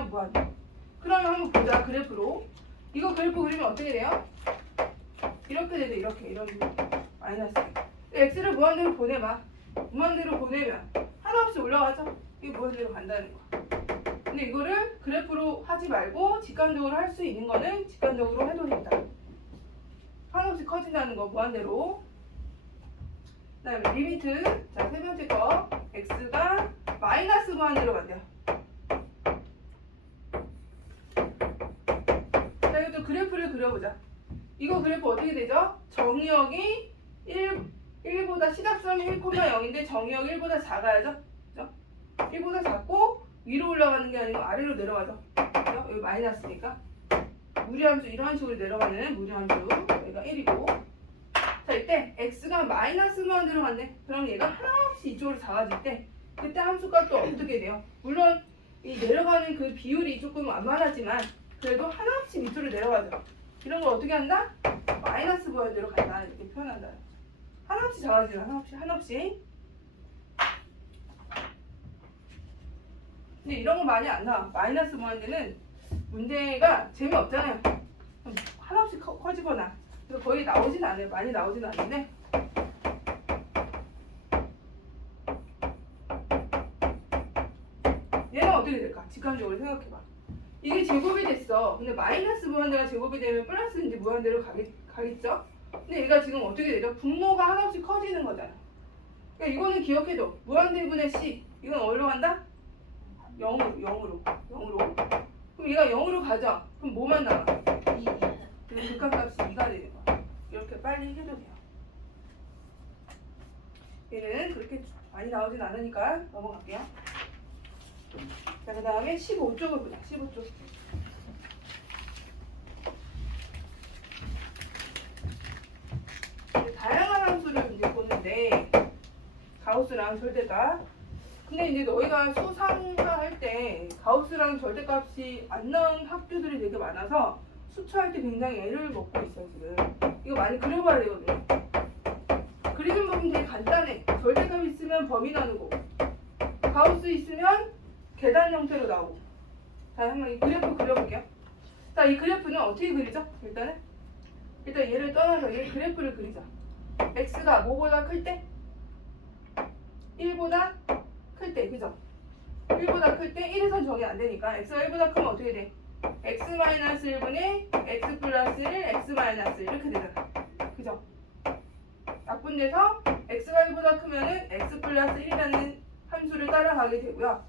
무한대. 그러면 한번 보자. 그래프로. 이거 그래프 그리면 어떻게 돼요? 이렇게 되죠. 이런 마이너스. x를 무한대로 보내봐. 무한대로 보내면 하나 없이 올라가죠. 이게 무한대로 간다는 거야. 근데 이거를 그래프로 하지 말고 직관적으로 할 수 있는 거는 직관적으로 해도 된다. 한없이 커진다는 거 무한대로. 그 다음에 리미트 자 세 번째 거 x가 마이너스 무한대로 간대요. 자 이것도 그래프를 그려보자. 이거 그래프 어떻게 되죠? 정의역이 1보다 시작점이 1,0인데 정의역 1보다 작아야죠. 그죠? 1보다 작고 위로 올라가는 게 아니고 아래로 내려가죠. 그죠? 여기 마이너스니까 무리함수 이런 식으로 내려가는 무리함수 얘가 1이고 자 이때 x가 마이너스 무한대로 간대. 그럼 얘가 하나씩 이쪽으로 작아질 때 그때 함수값도 어떻게 돼요? 물론 이 내려가는 그 비율이 조금 완만하지만 그래도 하나씩 밑으로 내려가죠. 이런 걸 어떻게 한다? 마이너스 무한대로 간다 이렇게 표현한다. 하나씩 작아지면 하나씩 근데 이런 거 많이 안 나와. 마이너스 무한대는 문제가 재미없잖아요. 하나씩 커지거나 그래서 거의 나오진 않아요. 많이 나오진 않는데 얘는 어떻게 될까? 직관적으로 생각해봐. 이게 제곱이 됐어. 근데 마이너스 무한대가 제곱이 되면 플러스인지 무한대로 가겠죠? 근데 얘가 지금 어떻게 되죠? 분모가 하나씩 커지는 거잖아. 그러니까 이거는 기억해줘. 무한대분의 c 이건 어디로 간다? 0으로. 그럼 얘가 0으로 가죠? 그럼 뭐만 나와? 2. 그래서 극한값이 2가 되는 거야. 이렇게 빨리 해도 돼요. 얘는 그렇게 많이 나오진 않으니까 넘어갈게요. 자, 그 다음에 15쪽을 보자. 15쪽. 다양한 함수를 이제 보는데 가우스랑 절대값. 근데 이제 너희가 수상할 때 가우스랑 절대값이 안 나온 학교들이 되게 많아서 수초할 때 굉장히 애를 먹고 있어 지금. 이거 많이 그려봐야 되거든요. 그리는 부분 되게 간단해. 절대값 있으면 범위 나누고 가우스 있으면 계단 형태로 나오고. 자, 한번 이 그래프 그려볼게요. 자, 이 그래프는 어떻게 그리죠? 일단 얘를 떠나서 얘 그래프를 그리자. x가 뭐보다 클 때? 1보다 클 때, 그죠? 1보다 클 때 1에선 정의 안 되니까 x가 1보다 크면 어떻게 돼? x-1분의 x 플러스 1, x-1 이렇게 되잖아. 그죠? 약분돼서 x가 1보다 크면은 x 플러스 1이라는 함수를 따라가게 되고요.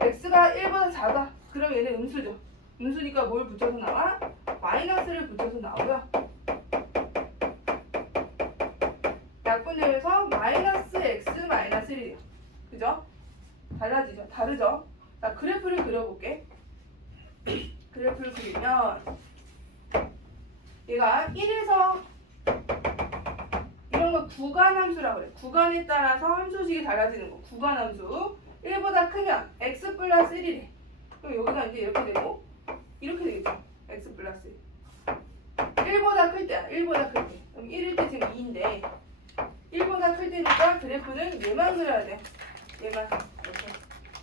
x가 1보다 작아. 그럼 얘는 음수죠. 음수니까 뭘 붙여서 나와? 마이너스를 붙여서 나오고요. 약분되면서 마이너스 x 마이너스 1이에요. 그죠? 다르죠? 자, 그래프를 그려볼게. 그래프를 그리면 얘가 1에서 이런 거 구간함수라고 그래. 구간에 따라서 함수식이 달라지는 거. 구간함수. 1보다 크면 x 플러스 1이래. 그럼 여기가 이제 이렇게 되고 이렇게 되겠죠. x 플러스 1. 1보다 클 때야. 1보다 클 때. 그럼 1일 때 지금 2인데 1보다 클 때니까 그래프는 얘만 그려야 돼. 얘만. 이렇게.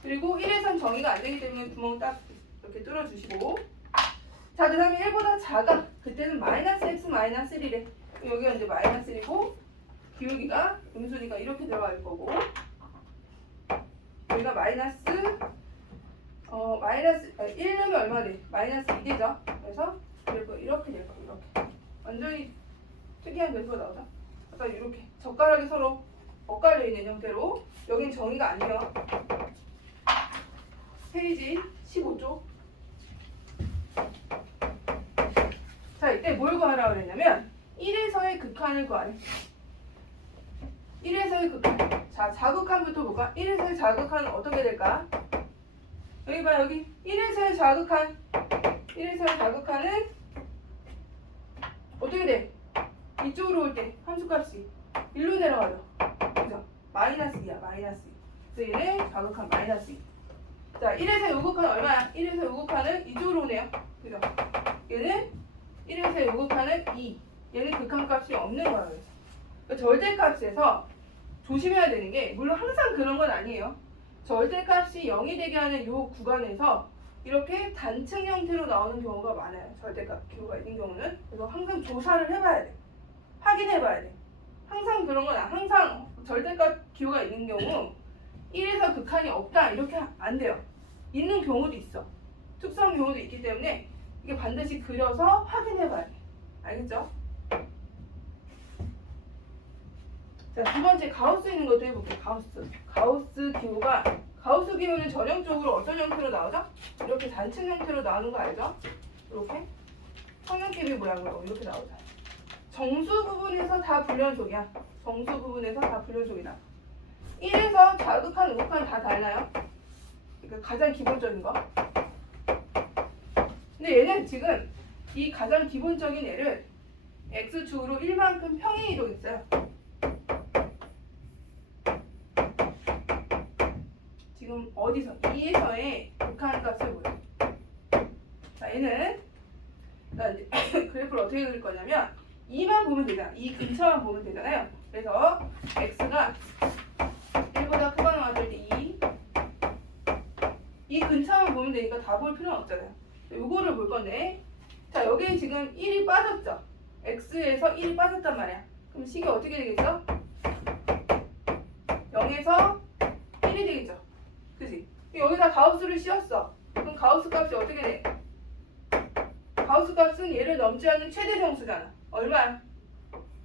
그리고 1에선 정의가 안 되기 때문에 구멍 딱 이렇게 뚫어주시고 자, 그 다음에 1보다 작아. 그때는 마이너스 x 마이너스 1이래. 여기가 이제 마이너스 1이고 기울기가 음수니까 이렇게 들어갈 거고 여기가 마이너스 1은 얼마 돼? 마이너스 2되죠? 그래서 그래프 이렇게 될 거고 이렇게 완전히 특이한 그래프가 나오죠? 약간 이렇게 젓가락이 서로 엇갈려 있는 형태로 여긴 정의가 아니에요. 페이지 15쪽. 자, 이때 뭘 구하라고 그랬냐면 1에서의 극한을 구하래. 1에서의 극한. 자, 자극한부터 볼까? 1에서의 자극한은 어떻게 될까? 여기 봐, 여기 1에서의 자극한. 1에서의 자극한은 어떻게 돼? 이쪽으로 올 때 함수값이 1로 내려가죠. 그죠? 마이너스 2야, 마이너스 2. 그래서 얘는 자극한 마이너스 2. 자, 1에서 요극한은 얼마야? 1에서 요극한은 이쪽으로 오네요. 그죠? 얘는 1에서 요극한은 2. 얘는 극한값이 없는 거예요. 그래서 절대값에서 조심해야 되는 게 물론 항상 그런 건 아니에요. 절대값이 0이 되게 하는 이 구간에서 이렇게 단층 형태로 나오는 경우가 많아요. 절대값 기호가 있는 경우는. 그래서 항상 조사를 해봐야 돼. 확인해봐야 돼. 항상 그런 건 항상 절대값 기호가 있는 경우 1에서 극한이 없다 이렇게 안 돼요. 있는 경우도 있어. 특수한 경우도 있기 때문에 이게 반드시 그려서 확인해봐야 돼. 알겠죠? 자, 두 번째 가우스 있는 것도 해볼게요. 가우스 기호가 가우스 기호는 전형적으로 어떤 형태로 나오죠? 이렇게 단층 형태로 나오는 거 알죠? 이렇게 성형개비 모양으로 이렇게 나오죠. 정수 부분에서 다 불연속이야. 정수 부분에서 다 불연속이다. 1에서 자극한, 우극한 다 달라요. 그러니까 가장 기본적인 거. 근데 얘는 지금 이 가장 기본적인 애를 x축으로 1만큼 평행 이동했어요. 지금 어디서? 2에서의 극한 값을 보여. 자, 얘는 이제 그래프를 어떻게 그릴 거냐면 2만 보면 되잖아. 이 근처만 보면 되잖아요. 그래서 x가 1보다 크거나 같을 때 2. 이 근처만 보면 되니까 다 볼 필요는 없잖아요. 요거를 볼 건데 자, 여기에 지금 1이 빠졌죠. x에서 1이 빠졌단 말이야. 그럼 식이 어떻게 되겠어? 0에서 1이 되겠죠. 그지? 여기다 가우스를 씌웠어. 그럼 가우스 값이 어떻게 돼? 가우스 값은 얘를 넘지 않는 최대 정수잖아. 얼마야?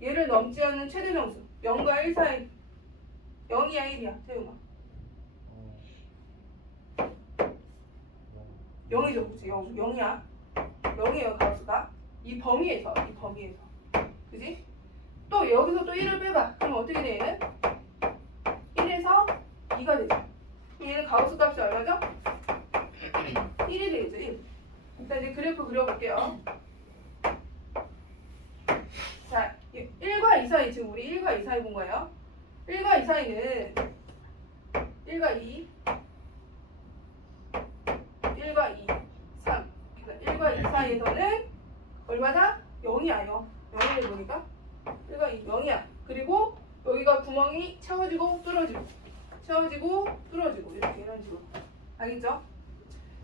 얘를 넘지 않는 최대 정수. 0과 1 사이. 0이야 1이야 태용아. 0이죠. 그치? 0이야. 0이에요 가우스가. 이 범위에서. 그지? 또 여기서 또 1을 빼봐. 그럼 어떻게 돼 얘는? 1에서 2가 되죠. 얘는 가우스 값이 얼마죠? 1이 되겠죠. 1. 일단 이제 그래프 그려볼게요. 자, 1과 2 사이, 지금 우리 1과 2 사이 본 거예요. 1과 2 사이는 1과 2, 1과 2, 3. 그러니까 1과 2 사이에서는 얼마다? 0이야, 0. 0을 보니까 1과 2, 0이야. 그리고 여기가 구멍이 채워지고 뚫어지고, 채워지고 뚫어지고 이렇게 이런 식으로. 알겠죠?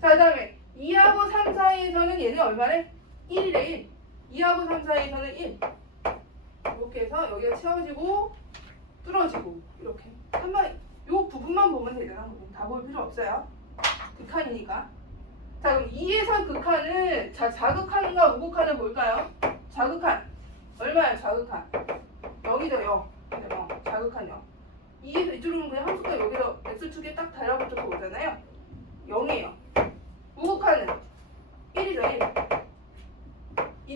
자, 그 다음에 2하고 3 사이에서는 얘는 얼마래? 1이래 1. 2하고 3 사이에서는 1. 이렇게 해서 여기가 채워지고 뚫어지고 이렇게. 한번 요 부분만 보면 되잖아. 다 볼 필요 없어요. 극한이니까. 자, 그럼 2에서 극한은 자, 자극한과 우극한은 뭘까요? 자극한. 얼마야 자극한? 0이죠 0. 그죠? 0. 자극한 0. 2에서 이쪽으로 오면 그냥 함수가 여기서 x축에 딱 달라붙어서 오잖아요. 0이에요. 우극한은 1이죠 1.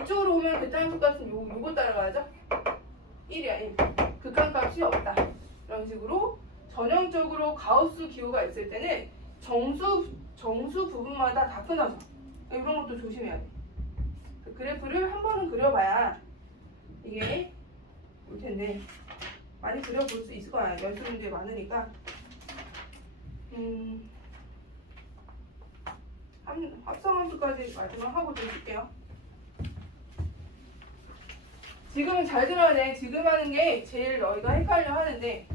이쪽으로 오면 그때 함수값은 요거 따라가야죠. 1이야 1. 극한값이 없다. 이런 식으로 전형적으로 가우스 기호가 있을 때는 정수 부분마다 다 끊어져. 이런 것도 조심해야 돼. 그래프를 한 번은 그려봐야 이게 올 텐데 많이 그려볼 수 있을 거야. 연습 문제 많으니까. 합성함수까지 마지막 하고 좀 줄게요. 지금은 잘 들어야 돼. 지금 하는 게 제일 너희가 헷갈려 하는데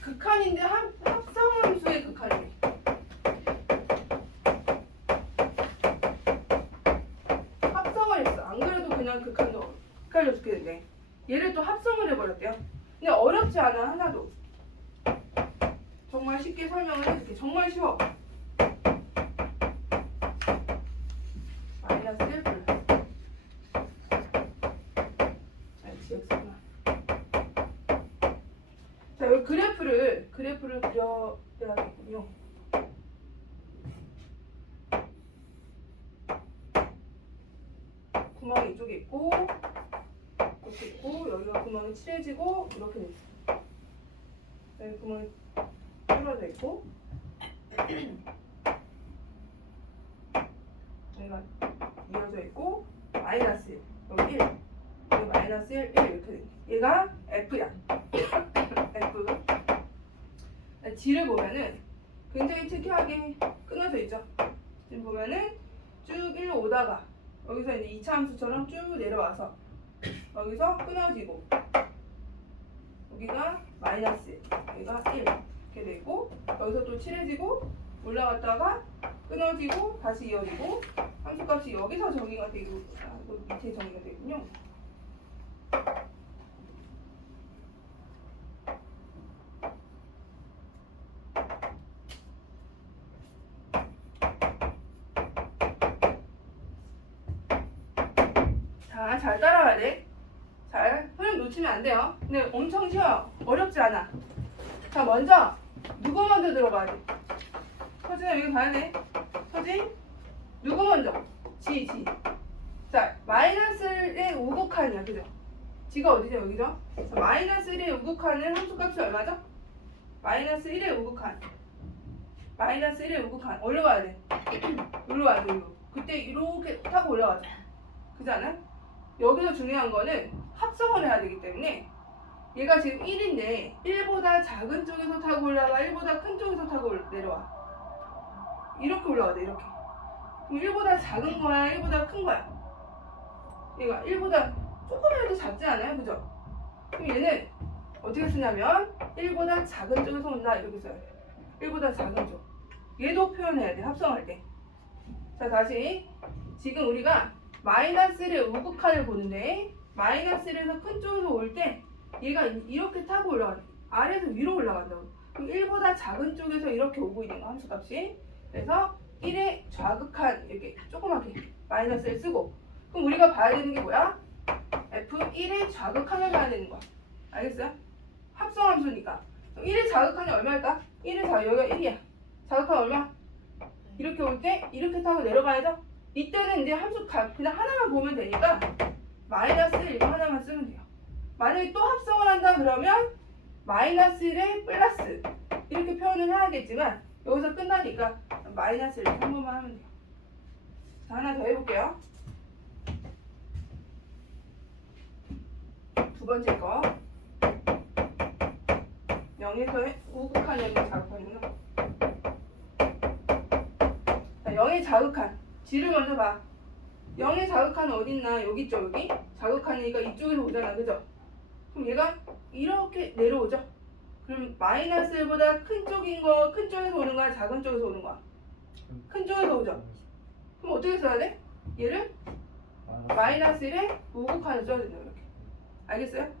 극한인데 합성함수의 극한이래. 합성을 했어. 안 그래도 그냥 극한도 헷갈려 죽겠는데 얘를 또 합성을 해버렸대요. 근데 어렵지 않아 하나도. 정말 쉽게 설명을 해줄게. 정말 쉬워. 마이너스 1 플러스 GX구나. 자, 여기 그래프를 그려야겠군요. 구멍이 이쪽에 있고 이렇게 있고 여기가 구멍이 칠해지고 이렇게 됐어. 여기 구멍이 뚫어져 있고 여기가 이어져 있고 마이너스 1 여기 1 여기 마이너스 1 이렇게 돼. 얘가 F야. F. G를 보면은 굉장히 특이하게 끊어져 있죠. 지금 보면은 쭉 일로 오다가 여기서 이제 2차 함수처럼 쭉 내려와서 여기서 끊어지고 여기가 마이너스 1 여기가 1 이렇게 되고 여기서 또 칠해지고 올라갔다가 끊어지고 다시 이어지고 함수값이 여기서 정의가 되고 밑에 정의가 되군요. 자, 잘 따라와야 돼. 잘 흐름 놓치면 안 돼요. 근데 엄청 쉬워요. 어렵지 않아. 자, 먼저 누구 먼저 들어봐야 돼? 서진아 여기 봐야 돼. 서진 누구 먼저? G. 자, 마이너스 1의 우극한이야, 그죠? G가 어디죠? 여기죠? 자, 마이너스 1의 우극한은 함수값이 얼마죠? 마이너스 1의 우극한. 마이너스 1의 우극한. 올라가야 돼. 올라와야 돼, 이거. 그때 이렇게 타고 올라가자. 그지 않아? 여기서 중요한 거는 합성을 해야 되기 때문에 얘가 지금 1인데 1보다 작은 쪽에서 타고 올라가 1보다 큰 쪽에서 타고 내려와. 이렇게 올라가야 돼, 이렇게. 그럼 1보다 작은 거야, 1보다 큰 거야? 얘가 1보다 조금이라도 작지 않아요? 그죠? 그럼 얘는 어떻게 쓰냐면 1보다 작은 쪽에서 온다 이렇게 써요. 1보다 작은 쪽. 얘도 표현해야 돼, 합성할 때. 자, 다시 지금 우리가 마이너스 1의 우극한을 보는데 마이너스 1에서 큰 쪽에서 올 때 얘가 이렇게 타고 올라가는 아래에서 위로 올라간다고. 그럼 1보다 작은 쪽에서 이렇게 오고 있는 거 함수값이. 그래서 1의 좌극한 이렇게 조그맣게 마이너스 1 쓰고 그럼 우리가 봐야 되는 게 뭐야? F1의 좌극한을 봐야 되는 거야. 알겠어요? 합성함수니까. 그럼 1의 좌극한이 얼마일까? 1의 여기가 1이야. 좌극한 얼마? 이렇게 올 때 이렇게 타고 내려가야죠? 이때는 이제 함수 그냥 하나만 보면 되니까 마이너스 1 이거 하나만 쓰면 돼요. 만약에 또 합성을 한다 그러면 마이너스 1에 플러스 이렇게 표현을 해야겠지만 여기서 끝나니까 마이너스 1 한 번만 하면 돼요. 자, 하나 더 해볼게요. 두 번째 거 0에서 우극한 여기 자극하는구나. 자, 0의 자극한 G를 먼저 봐. 0의 자극한은 어딨나? 여기 있죠, 여기? 자극하니까 이쪽에서 오잖아, 그죠? 그럼 얘가 이렇게 내려오죠? 그럼 마이너스 1보다 큰 쪽인 거, 큰 쪽에서 오는 거야? 작은 쪽에서 오는 거야? 큰 쪽에서 오죠? 그럼 어떻게 써야 돼? 얘를 마이너스 1에 우극한을 써야 된다, 이렇게. 알겠어요?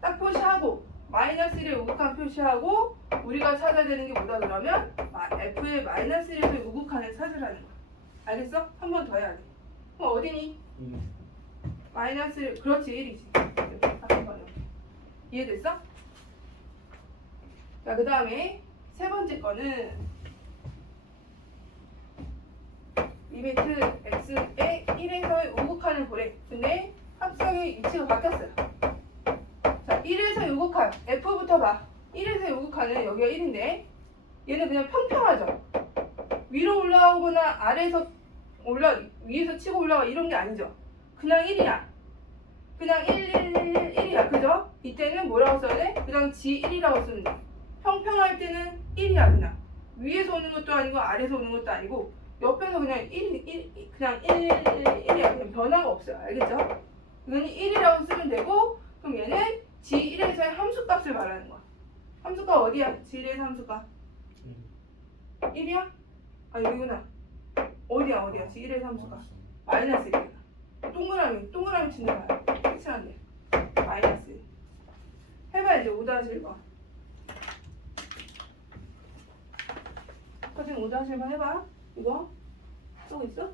딱 표시하고 마이너스 1에 우극한 표시하고 우리가 찾아야 되는 게 뭐다 그러면 F의 마이너스 1에서 우극한을 찾으라는 거야. 알겠어? 한 번 더 해야 돼. 그럼 어디니? 마이너스 1, 그렇지 1이지. 이렇게 한 번 이렇게. 이해됐어? 자, 그 다음에 세 번째 거는 리미트 x의 1에서의 우극한을 보래. 근데 합성의 위치가 바뀌었어요. 자, 1에서의 우극한 F부터 봐. 1에서의 우극한은 여기가 1인데 얘는 그냥 평평하죠. 위로 올라오거나 아래에서 위에서 치고 올라가 이런 게 아니죠. 그냥 1이야. 그냥 1이야. 그죠? 이때는 뭐라고 써야 돼? 그냥 G1이라고 쓰면 돼. 평평할 때는 1이야. 그냥 위에서 오는 것도 아니고 아래에서 오는 것도 아니고 옆에서 그냥 1이야. 그냥 변화가 없어요. 알겠죠? 이건 1이라고 쓰면 되고 그럼 얘는 G1에서의 함수값을 말하는 거야. 함수값 어디야? G1에서 함수값 1이야? 아 여기구나. 어디야? G1에서 함수값 마이너스 1이야. 동그라미 친다 봐요. 색칠한데 마이너스 1. 해봐 이제 5-1번. 아까 전에 5-1번 해봐. 이거 하고 있어?